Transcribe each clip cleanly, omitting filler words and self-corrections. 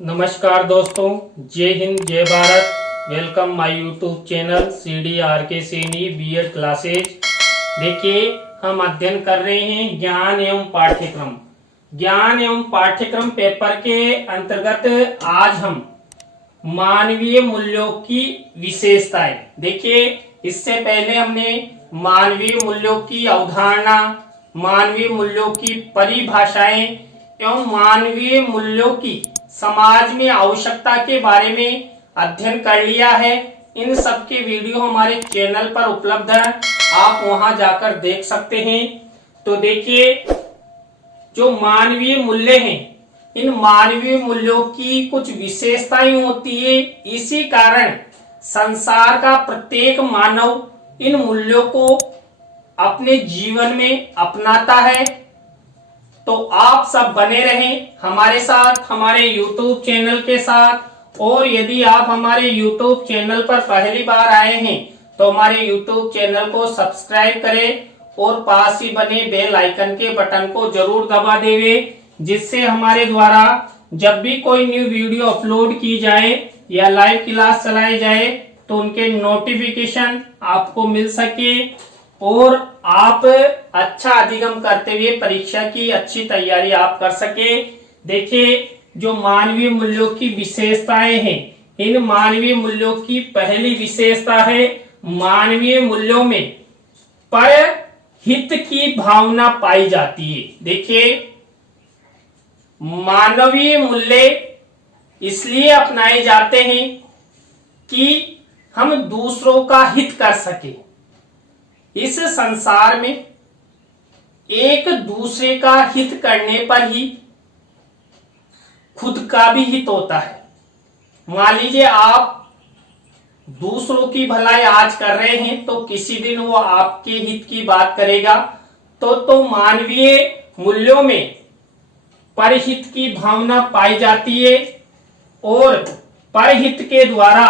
नमस्कार दोस्तों, जय हिंद जय भारत। Welcome my YouTube channel CDRK Saini BEd classes. देखिए, हम अध्ययन कर रहे हैं ज्ञान एवं पाठ्यक्रम पेपर के अंतर्गत आज हम मानवीय मूल्यों की विशेषताएं। देखिए, इससे पहले हमने मानवीय मूल्यों की अवधारणा, मानवीय मूल्यों की परिभाषाएं एवं मानवीय मूल्यों की समाज में आवश्यकता के बारे में अध्ययन कर लिया है। इन सब के वीडियो हमारे चैनल पर उपलब्ध है, आप वहां जाकर देख सकते हैं। तो देखिए, जो मानवीय मूल्य हैं, इन मानवीय मूल्यों की कुछ विशेषताएं होती है। इसी कारण संसार का प्रत्येक मानव इन मूल्यों को अपने जीवन में अपनाता है। तो आप सब बने रहें हमारे साथ, हमारे YouTube चैनल के साथ। और यदि आप हमारे YouTube चैनल पर पहली बार आए हैं तो हमारे YouTube चैनल को सब्सक्राइब करें और पास ही बने बेल आइकन के बटन को जरूर दबा देवे, जिससे हमारे द्वारा जब भी कोई न्यू वीडियो अपलोड की जाए या लाइव क्लास चलाई जाए तो उनके नोटिफिकेशन आपको मिल सके और आप अच्छा अधिगम करते हुए परीक्षा की अच्छी तैयारी आप कर सके। देखिए, जो मानवीय मूल्यों की विशेषताएं हैं, इन मानवीय मूल्यों की पहली विशेषता है, मानवीय मूल्यों में परहित की भावना पाई जाती है। देखिए, मानवीय मूल्य इसलिए अपनाए जाते हैं कि हम दूसरों का हित कर सके। इस संसार में एक दूसरे का हित करने पर ही खुद का भी हित होता है। मान लीजिए, आप दूसरों की भलाई आज कर रहे हैं तो किसी दिन वो आपके हित की बात करेगा। तो मानवीय मूल्यों में परहित की भावना पाई जाती है और परहित के द्वारा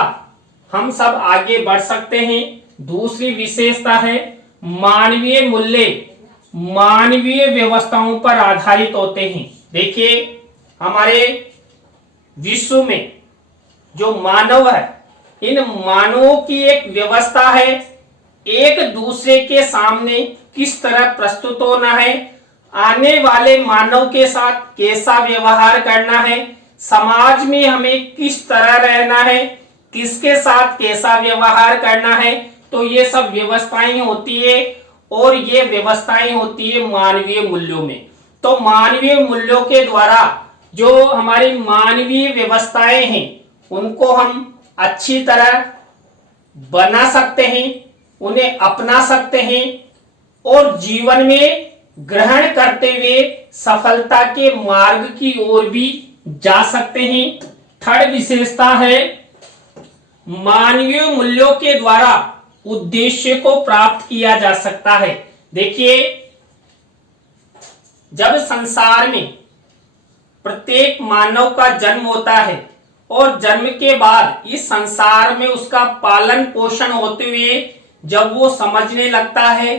हम सब आगे बढ़ सकते हैं। दूसरी विशेषता है, मानवीय मूल्य मानवीय व्यवस्थाओं पर आधारित होते हैं। देखिए, हमारे विश्व में जो मानव है, इन मानवों की एक व्यवस्था है, एक दूसरे के सामने किस तरह प्रस्तुत होना है, आने वाले मानव के साथ कैसा व्यवहार करना है, समाज में हमें किस तरह रहना है, किसके साथ कैसा व्यवहार करना है। तो ये सब व्यवस्थाएं होती है और ये व्यवस्थाएं होती है मानवीय मूल्यों में। तो मानवीय मूल्यों के द्वारा जो हमारी मानवीय व्यवस्थाएं हैं, उनको हम अच्छी तरह बना सकते हैं, उन्हें अपना सकते हैं और जीवन में ग्रहण करते हुए सफलता के मार्ग की ओर भी जा सकते हैं। थर्ड विशेषता है, मानवीय मूल्यों के द्वारा उद्देश्य को प्राप्त किया जा सकता है। देखिए, जब संसार में प्रत्येक मानव का जन्म होता है और जन्म के बाद इस संसार में उसका पालन पोषण होते हुए जब वो समझने लगता है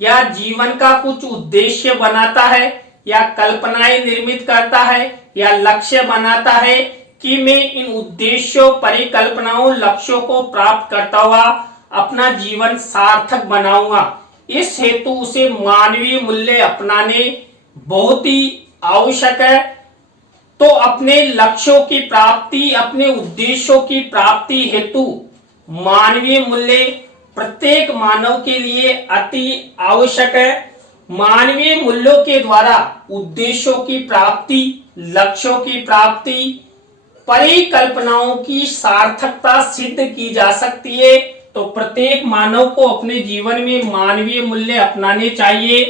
या जीवन का कुछ उद्देश्य बनाता है या कल्पनाएं निर्मित करता है या लक्ष्य बनाता है कि मैं इन उद्देश्यों, परिकल्पनाओं, लक्ष्यों को प्राप्त करता हुआ अपना जीवन सार्थक बनाऊंगा, इस हेतु उसे मानवीय मूल्य अपनाने बहुत ही आवश्यक है। तो अपने लक्ष्यों की प्राप्ति, अपने उद्देश्यों की प्राप्ति हेतु मानवीय मूल्य प्रत्येक मानव के लिए अति आवश्यक है। मानवीय मूल्यों के द्वारा उद्देश्यों की प्राप्ति, लक्ष्यों की प्राप्ति, परिकल्पनाओं की सार्थकता सिद्ध की जा सकती है। तो प्रत्येक मानव को अपने जीवन में मानवीय मूल्य अपनाने चाहिए।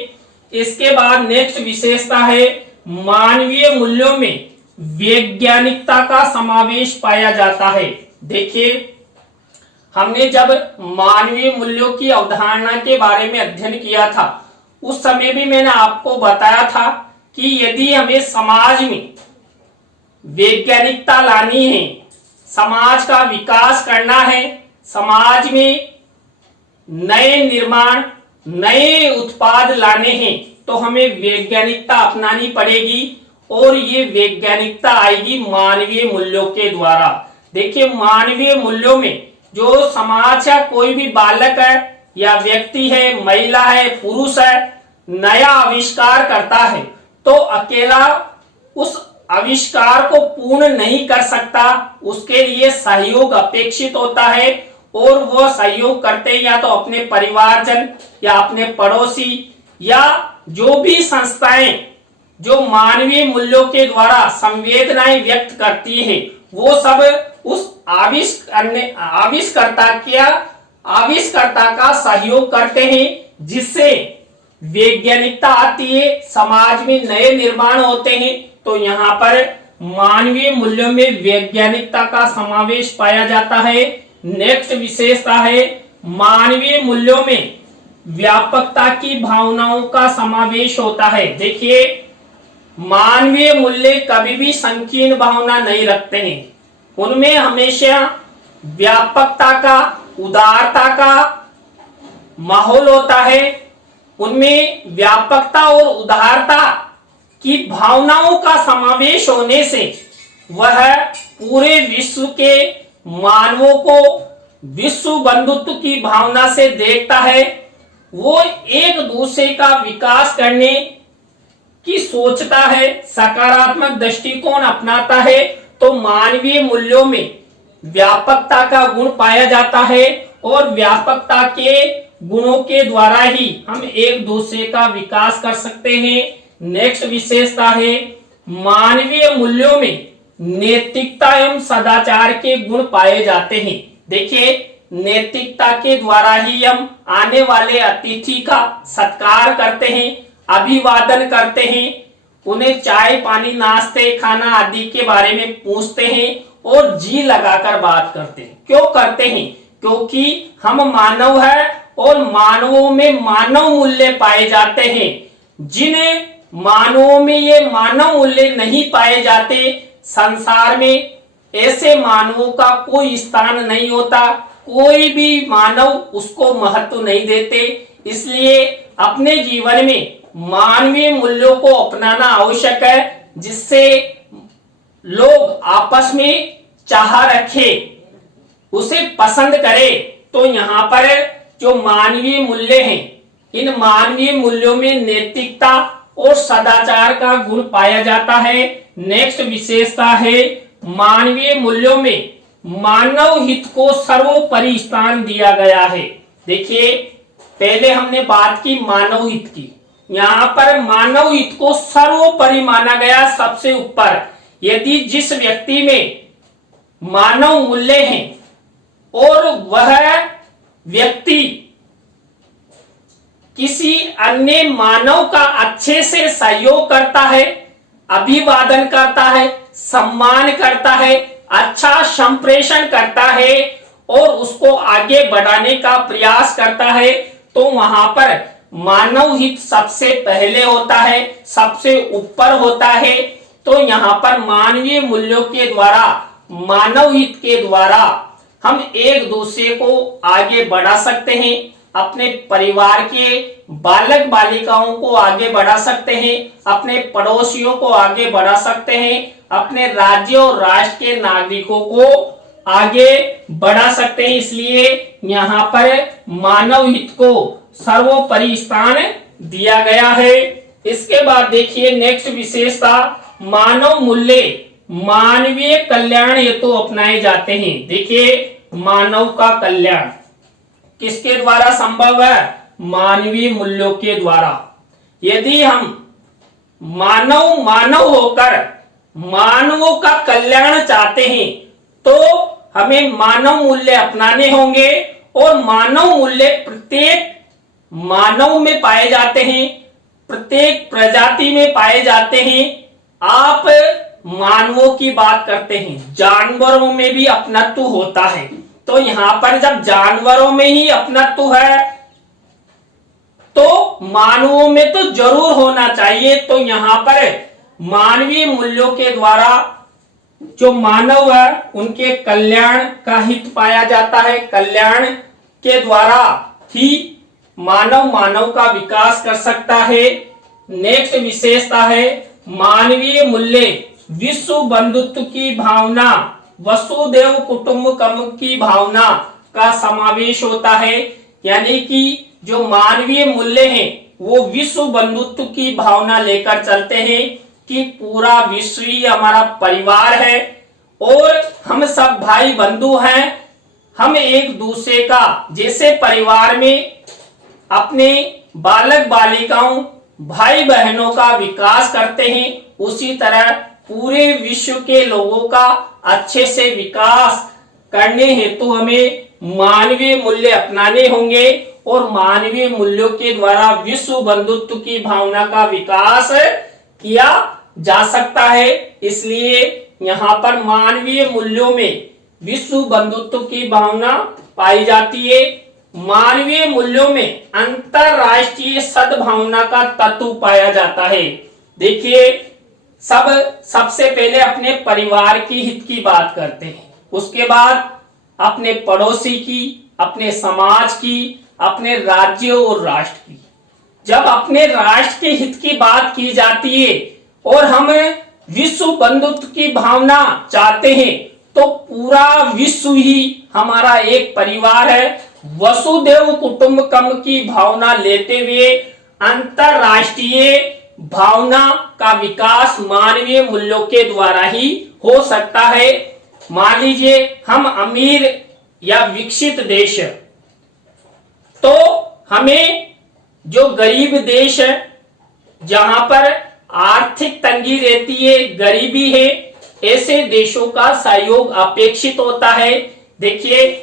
इसके बाद नेक्स्ट विशेषता है, मानवीय मूल्यों में वैज्ञानिकता का समावेश पाया जाता है। देखिए, हमने जब मानवीय मूल्यों की अवधारणा के बारे में अध्ययन किया था, उस समय भी मैंने आपको बताया था कि यदि हमें समाज में वैज्ञानिकता लानी है, समाज का विकास करना है, समाज में नए निर्माण, नए उत्पाद लाने हैं, तो हमें वैज्ञानिकता अपनानी पड़ेगी और ये वैज्ञानिकता आएगी मानवीय मूल्यों के द्वारा। देखिए, मानवीय मूल्यों में जो समाज या कोई भी बालक है या व्यक्ति है, महिला है, पुरुष है, नया आविष्कार करता है तो अकेला उस आविष्कार को पूर्ण नहीं कर सकता, उसके लिए सहयोग अपेक्षित होता है। और वो सहयोग करते हैं या तो अपने परिवारजन या अपने पड़ोसी या जो भी संस्थाएं जो मानवीय मूल्यों के द्वारा संवेदनाएं व्यक्त करती है, वो सब उस आविष्कर्ता का सहयोग करते हैं, जिससे वैज्ञानिकता आती है, समाज में नए निर्माण होते हैं। तो यहाँ पर मानवीय मूल्यों में वैज्ञानिकता का समावेश पाया जाता है। नेक्स्ट विशेषता है मानवीय मूल्यों में व्यापकता की भावनाओं का समावेश होता है। देखिए, मानवीय मूल्य कभी भी संकीर्ण भावना नहीं रखते हैं, उनमें हमेशा व्यापकता का, उदारता का माहौल होता है। उनमें व्यापकता और उदारता की भावनाओं का समावेश होने से वह पूरे विश्व के मानवों को विश्व बंधुत्व की भावना से देखता है। वो एक दूसरे का विकास करने की सोचता है, सकारात्मक दृष्टिकोण अपनाता है। तो मानवीय मूल्यों में व्यापकता का गुण पाया जाता है और व्यापकता के गुणों के द्वारा ही हम एक दूसरे का विकास कर सकते हैं। नेक्स्ट विशेषता है मानवीय मूल्यों में नैतिकता एवं सदाचार के गुण पाए जाते हैं। देखिए, नैतिकता के द्वारा ही हम आने वाले अतिथि का सत्कार करते हैं, अभिवादन करते हैं, उन्हें चाय पानी, नाश्ते, खाना आदि के बारे में पूछते हैं और जी लगाकर बात करते हैं। क्यों करते हैं? क्योंकि हम मानव हैं और मानवों में मानव मूल्य पाए जाते हैं। जिन मानवों में ये मानव मूल्य नहीं पाए जाते, संसार में ऐसे मानवों का कोई स्थान नहीं होता, कोई भी मानव उसको महत्व नहीं देते। इसलिए अपने जीवन में मानवीय मूल्यों को अपनाना आवश्यक है, जिससे लोग आपस में चाह रखे, उसे पसंद करे। तो यहाँ पर जो मानवीय मूल्य हैं, इन मानवीय मूल्यों में नैतिकता और सदाचार का गुण पाया जाता है। नेक्स्ट विशेषता है मानवीय मूल्यों में मानव हित को सर्वोपरि स्थान दिया गया है। देखिए, पहले हमने बात की मानव हित की, यहाँ पर मानव हित को सर्वोपरि माना गया, सबसे ऊपर। यदि जिस व्यक्ति में मानव मूल्य हैं और वह व्यक्ति किसी अन्य मानव का अच्छे से सहयोग करता है, अभिवादन करता है, सम्मान करता है, अच्छा संप्रेषण करता है और उसको आगे बढ़ाने का प्रयास करता है, तो वहां पर मानव हित सबसे पहले होता है, सबसे ऊपर होता है। तो यहाँ पर मानवीय मूल्यों के द्वारा, मानव हित के द्वारा हम एक दूसरे को आगे बढ़ा सकते हैं, अपने परिवार के बालक बालिकाओं को आगे बढ़ा सकते हैं, अपने पड़ोसियों को आगे बढ़ा सकते हैं, अपने राज्य और राष्ट्र के नागरिकों को आगे बढ़ा सकते हैं। इसलिए यहाँ पर मानव हित को सर्वोपरि स्थान दिया गया है। इसके बाद देखिए नेक्स्ट विशेषता, मानव मूल्य मानवीय कल्याण हेतु अपनाए जाते हैं। देखिए, मानव का कल्याण किसके द्वारा संभव है? मानवीय मूल्यों के द्वारा। यदि हम मानव होकर मानवों का कल्याण चाहते हैं तो हमें मानव मूल्य अपनाने होंगे, और मानव मूल्य प्रत्येक मानव में पाए जाते हैं, प्रत्येक प्रजाति में पाए जाते हैं। आप मानवों की बात करते हैं, जानवरों में भी अपनत्व होता है। तो यहाँ पर जब जानवरों में ही अपनत्व है तो मानवों में तो जरूर होना चाहिए। तो यहाँ पर मानवीय मूल्यों के द्वारा जो मानव है उनके कल्याण का हित पाया जाता है। कल्याण के द्वारा ही मानव का विकास कर सकता है। नेक्स्ट विशेषता है मानवीय मूल्य, विश्व बंधुत्व की भावना, वसुदेव कुटुंबकम की भावना का समावेश होता है। यानी कि जो मानवीय मूल्य हैं वो विश्व बंधुत्व की भावना लेकर चलते हैं कि पूरा विश्व ही हमारा परिवार है और हम सब भाई बंधु हैं। हम एक दूसरे का जैसे परिवार में अपने बालक बालिकाओं भाई बहनों का विकास करते हैं, उसी तरह पूरे विश्व के लोगों का अच्छे से विकास करने हेतु हमें मानवीय मूल्य अपनाने होंगे और मानवीय मूल्यों के द्वारा विश्व बंधुत्व की भावना का विकास किया जा सकता है। इसलिए यहाँ पर मानवीय मूल्यों में विश्व बंधुत्व की भावना पाई जाती है। मानवीय मूल्यों में अंतरराष्ट्रीय सद्भावना का तत्व पाया जाता है। देखिए, सबसे पहले अपने परिवार की हित की बात करते हैं, उसके बाद अपने पड़ोसी की, अपने समाज की, अपने राज्य और राष्ट्र की। जब अपने राष्ट्र के हित की बात की जाती है और हम विश्व बंधुत्व की भावना चाहते हैं तो पूरा विश्व ही हमारा एक परिवार है। वसुदेव कुटुंबकम की भावना लेते हुए अंतरराष्ट्रीय भावना का विकास मानवीय मूल्यों के द्वारा ही हो सकता है। मान लीजिए हम अमीर या विकसित देश है, तो हमें जो गरीब देश है जहां पर आर्थिक तंगी रहती है, गरीबी है, ऐसे देशों का सहयोग अपेक्षित होता है। देखिए,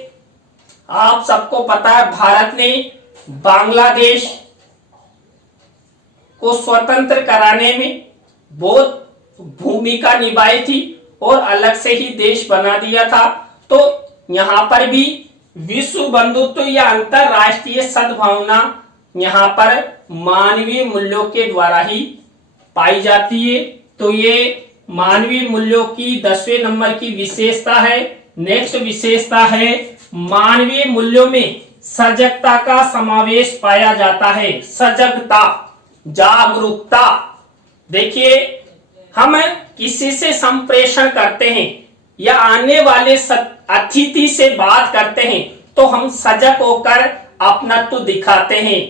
आप सबको पता है भारत ने बांग्लादेश को स्वतंत्र कराने में बहुत भूमिका निभाई थी और अलग से ही देश बना दिया था। तो यहाँ पर भी विश्व बंधुत्व या अंतरराष्ट्रीय सद्भावना यहाँ पर मानवीय मूल्यों के द्वारा ही पाई जाती है। तो ये मानवीय मूल्यों की 10वें नंबर की विशेषता है। नेक्स्ट विशेषता है मानवीय मूल्यों में सजगता का समावेश पाया जाता है। सजगता, जागरूकता। देखिए, हम किसी से संप्रेषण करते हैं या आने वाले अतिथि से बात करते हैं तो हम सजग होकर अपनत्व दिखाते हैं।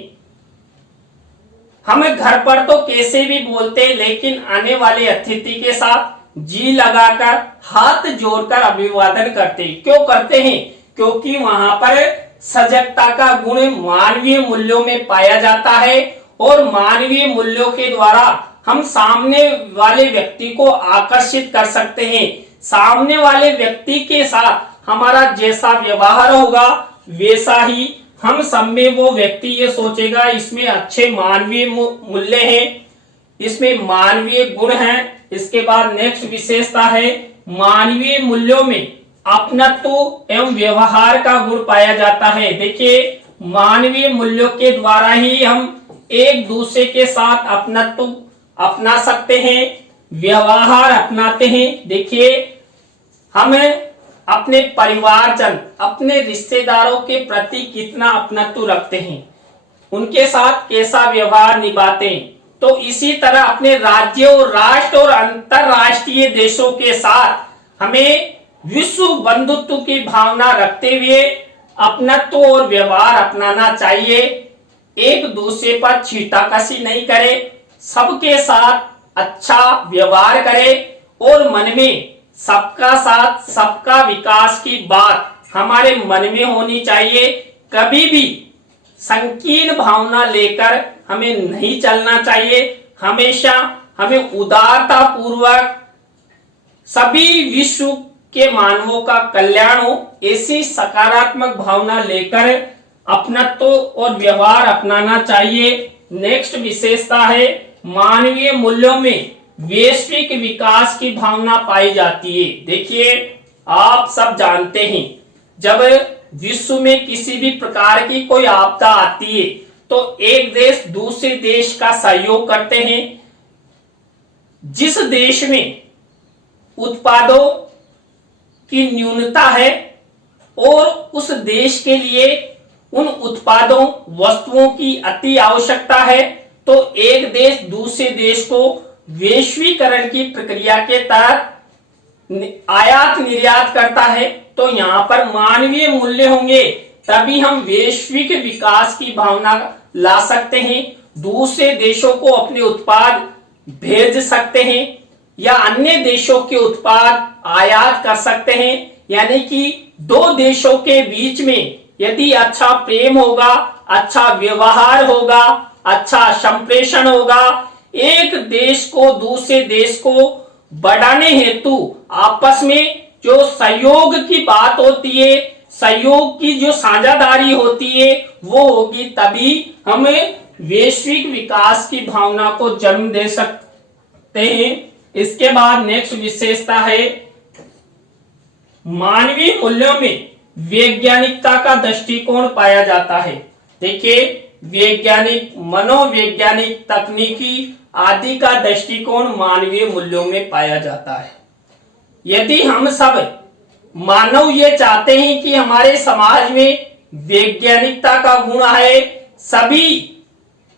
हम घर पर तो कैसे भी बोलते हैं, लेकिन आने वाले अतिथि के साथ जी लगाकर हाथ जोड़कर अभिवादन करते हैं। क्यों करते हैं? क्योंकि वहां पर सजगता का गुण मानवीय मूल्यों में पाया जाता है और मानवीय मूल्यों के द्वारा हम सामने वाले व्यक्ति को आकर्षित कर सकते हैं। सामने वाले व्यक्ति के साथ हमारा जैसा व्यवहार होगा वैसा ही हम सब में वो व्यक्ति ये सोचेगा इसमें अच्छे मानवीय मूल्य हैं, इसमें मानवीय गुण हैं। इसके बाद नेक्स्ट विशेषता है मानवीय मूल्यों में अपनत्व एवं व्यवहार का गुण पाया जाता है। देखिए, मानवीय मूल्यों के द्वारा ही हम एक दूसरे के साथ अपनत्व अपना सकते हैं, व्यवहार अपनाते हैं। देखिए, हम अपने परिवारजन, अपने रिश्तेदारों के प्रति कितना अपनत्व रखते हैं, उनके साथ कैसा व्यवहार निभाते हैं। तो इसी तरह अपने राज्य और राष्ट्र और अंतरराष्ट्रीय देशों के साथ हमें विश्व बंधुत्व की भावना रखते हुए अपनत्व और व्यवहार अपनाना चाहिए। एक दूसरे पर छीटाकशी नहीं करे, सबके साथ अच्छा व्यवहार करे और मन में सबका साथ सबका विकास की बात हमारे मन में होनी चाहिए। कभी भी संकीर्ण भावना लेकर हमें नहीं चलना चाहिए। हमेशा हमें उदारता पूर्वक सभी विश्व के मानवों का कल्याण हो, ऐसी सकारात्मक भावना लेकर अपनत्व और व्यवहार अपनाना चाहिए। नेक्स्ट विशेषता है मानवीय मूल्यों में वैश्विक विकास की भावना पाई जाती है। देखिए, आप सब जानते हैं जब विश्व में किसी भी प्रकार की कोई आपदा आती है तो एक देश दूसरे देश का सहयोग करते हैं। जिस देश में उत्पादों की न्यूनता है और उस देश के लिए उन वस्तुओं की अति आवश्यकता है तो एक देश दूसरे देश को वैश्वीकरण की प्रक्रिया के तहत आयात निर्यात करता है, तो यहाँ पर मानवीय मूल्य होंगे, तभी हम वैश्विक विकास की भावना ला सकते हैं, दूसरे देशों को अपने उत्पाद भेज सकते हैं या अन्य देशों के उत्पाद आयात कर सकते हैं। यानी कि दो देशों के बीच में यदि अच्छा प्रेम होगा, अच्छा व्यवहार होगा, अच्छा संप्रेषण होगा, एक देश को दूसरे देश को बढ़ाने हेतु आपस में जो सहयोग की बात होती है, सहयोग की जो साझेदारी होती है, वो होगी, तभी हमें वैश्विक विकास की भावना को जन्म दे सकते हैं। इसके बाद नेक्स्ट विशेषता है मानवीय मूल्यों में वैज्ञानिकता का दृष्टिकोण पाया जाता है। देखिए, वैज्ञानिक, मनोवैज्ञानिक, तकनीकी आदि का दृष्टिकोण मानवीय मूल्यों में पाया जाता है। यदि हम सब मानव ये चाहते हैं कि हमारे समाज में वैज्ञानिकता का गुण है, सभी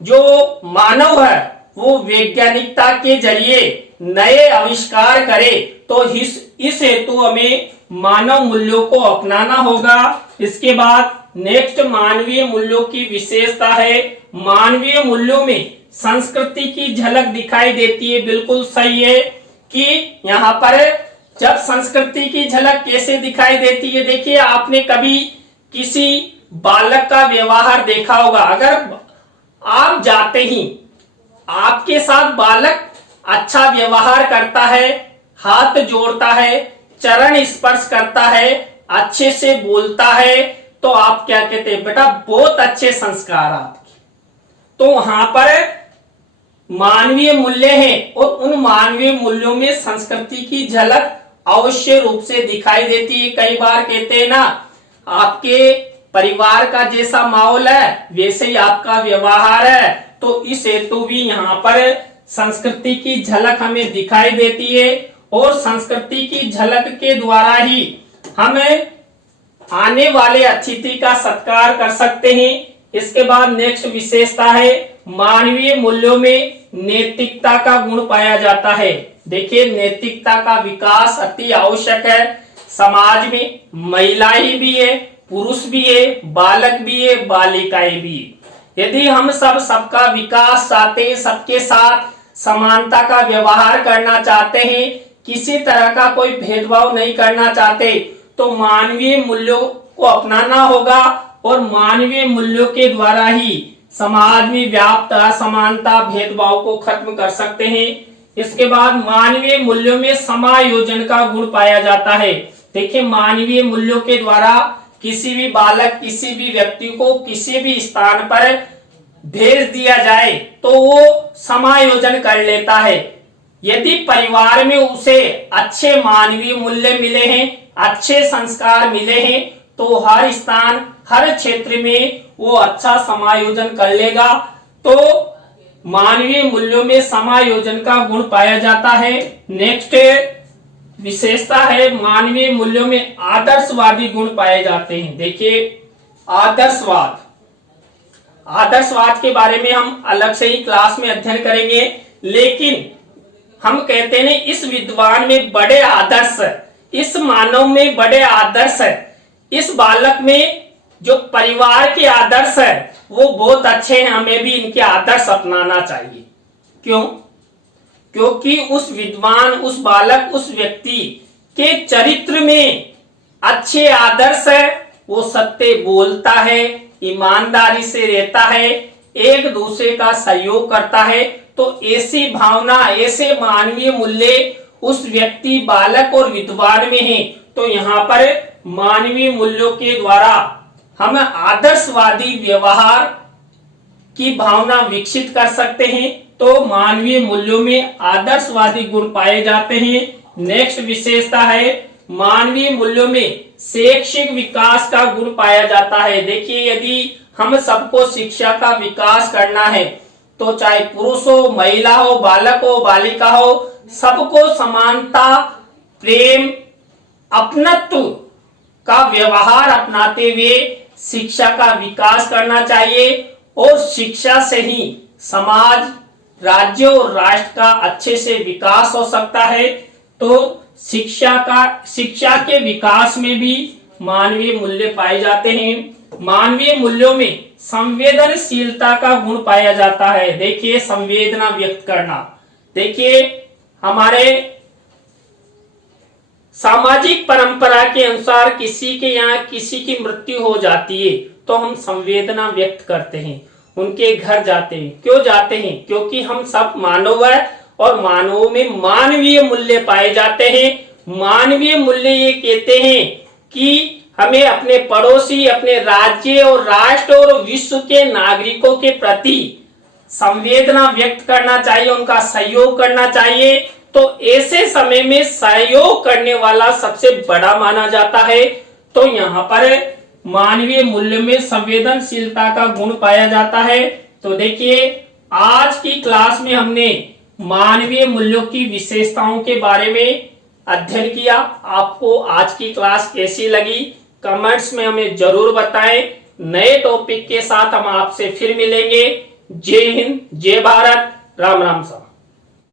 जो मानव है वो वैज्ञानिकता के जरिए नए आविष्कार करे, तो इस हेतु हमें मानव मूल्यों को अपनाना होगा। इसके बाद नेक्स्ट मानवीय मूल्यों की विशेषता है, मानवीय मूल्यों में संस्कृति की झलक दिखाई देती है। बिल्कुल सही है कि यहाँ पर जब संस्कृति की झलक कैसे दिखाई देती है, देखिए आपने कभी किसी बालक का व्यवहार देखा होगा, अगर आप जाते ही आपके साथ बालक अच्छा व्यवहार करता है, हाथ जोड़ता है, चरण स्पर्श करता है, अच्छे से बोलता है, तो आप क्या कहते हैं, बेटा बहुत अच्छे संस्कार आपके। तो वहां पर मानवीय मूल्य हैं और उन मानवीय मूल्यों में संस्कृति की झलक अवश्य रूप से दिखाई देती है। कई बार कहते हैं ना, आपके परिवार का जैसा माहौल है वैसे ही आपका व्यवहार है, तो इस हेतु भी यहाँ पर संस्कृति की झलक हमें दिखाई देती है और संस्कृति की झलक के द्वारा ही हम आने वाले अतिथि का सत्कार कर सकते हैं। इसके बाद नेक्स्ट विशेषता है मानवीय मूल्यों में नैतिकता का गुण पाया जाता है। देखिए, नैतिकता का विकास अति आवश्यक है समाज में। महिलाएं भी है, पुरुष भी है, बालक भी है, बालिकाएं भी है। यदि हम सबका विकास चाहते हैं, सबके साथ समानता का व्यवहार करना चाहते हैं, किसी तरह का कोई भेदभाव नहीं करना चाहते, तो मानवीय मूल्यों को अपनाना होगा और मानवीय मूल्यों के द्वारा ही समाज में व्याप्त असमानता, भेदभाव को खत्म कर सकते हैं। इसके बाद मानवीय मूल्यों में समायोजन का गुण पाया जाता है। देखिए, मानवीय मूल्यों के द्वारा किसी भी बालक, किसी भी व्यक्ति को किसी भी स्थान पर भेज दिया जाए तो वो समायोजन कर लेता है। यदि परिवार में उसे अच्छे मानवीय मूल्य मिले हैं, अच्छे संस्कार मिले हैं, तो हर स्थान, हर क्षेत्र में वो अच्छा समायोजन कर लेगा। तो मानवीय मूल्यों में समायोजन का गुण पाया जाता है। नेक्स्ट विशेषता है मानवीय मूल्यों में आदर्शवादी गुण पाए जाते हैं। देखिए, आदर्शवाद के बारे में हम अलग से ही क्लास में अध्ययन करेंगे, लेकिन हम कहते हैं इस विद्वान में बड़े आदर्श, इस मानव में बड़े आदर्श है, इस बालक में जो परिवार के आदर्श है वो बहुत अच्छे हैं, हमें भी इनके आदर्श अपनाना चाहिए। क्यों? क्योंकि उस विद्वान, उस बालक, उस व्यक्ति के चरित्र में अच्छे आदर्श है, वो सत्य बोलता है, ईमानदारी से रहता है, एक दूसरे का सहयोग करता है। तो ऐसी भावना, ऐसे मानवीय मूल्य उस व्यक्ति, बालक और विद्वान में है। तो यहाँ पर मानवीय मूल्यों के द्वारा हम आदर्शवादी व्यवहार की भावना विकसित कर सकते हैं। तो मानवीय मूल्यों में आदर्शवादी गुण पाए जाते हैं। नेक्स्ट विशेषता है मानवीय मूल्यों में शैक्षिक विकास का गुण पाया जाता है। देखिए, यदि हम सबको शिक्षा का विकास करना है, तो चाहे पुरुष हो, महिला हो, बालक हो, बालिका हो, सबको समानता, प्रेम, अपनत्व का व्यवहार अपनाते हुए शिक्षा का विकास करना चाहिए। और शिक्षा से ही समाज, राज्य और राष्ट्र का अच्छे से विकास हो सकता है। तो शिक्षा के विकास में भी मानवीय मूल्य पाए जाते हैं। मानवीय मूल्यों में संवेदनशीलता का गुण पाया जाता है। देखिए, संवेदना व्यक्त करना। देखिए, हमारे सामाजिक परंपरा के अनुसार किसी के यहाँ किसी की मृत्यु हो जाती है तो हम संवेदना व्यक्त करते हैं, उनके घर जाते हैं। क्यों जाते हैं? क्योंकि हम सब मानव है और मानवों में मानवीय मूल्य पाए जाते हैं। मानवीय मूल्य ये कहते हैं कि हमें अपने पड़ोसी, अपने राज्य और राष्ट्र और विश्व के नागरिकों के प्रति संवेदना व्यक्त करना चाहिए, उनका सहयोग करना चाहिए। तो ऐसे समय में सहयोग करने वाला सबसे बड़ा माना जाता है। तो यहाँ पर मानवीय मूल्य में संवेदनशीलता का गुण पाया जाता है। तो देखिए, आज की क्लास में हमने मानवीय मूल्यों की विशेषताओं के बारे में अध्ययन किया। आपको आज की क्लास कैसी लगी कमेंट्स में हमें जरूर बताएं। नए टॉपिक के साथ हम आपसे फिर मिलेंगे। जय हिंद, जय भारत, राम राम साहब।